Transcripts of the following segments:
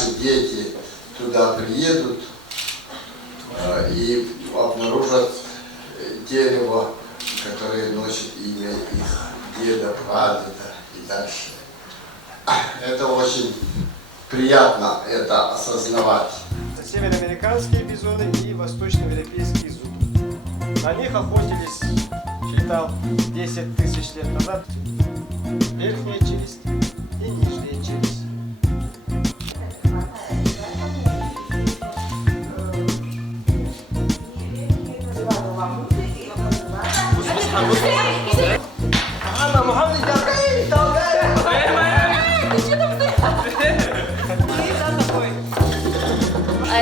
наши дети туда приедут и обнаружат дерево, которое носит имя их деда, прадеда и дальше. Это очень приятно это осознавать. Североамериканские бизоны и восточноевропейские зубы. На них охотились, считал, 10 тысяч лет назад. Верхняя челюсть и нижняя челюсть.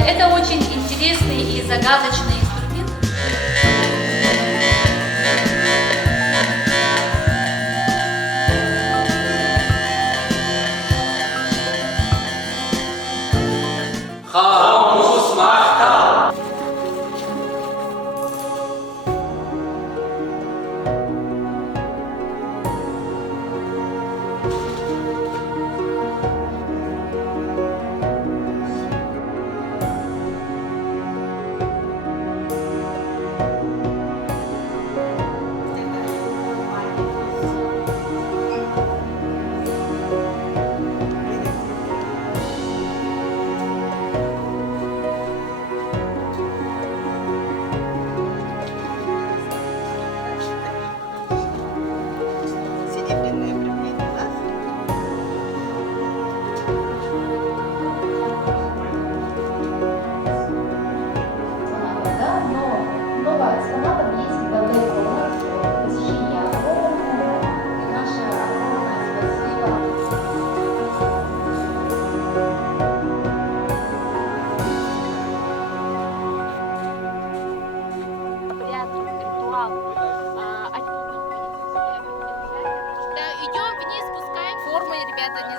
Это очень интересный и загадочный инструмент. Серебряное облепление глаз. Да, но много экспонатов есть далеко у нас. Посещение огромное. И наше огромное спасибо. Идем вниз, спускаем формы, ребята, не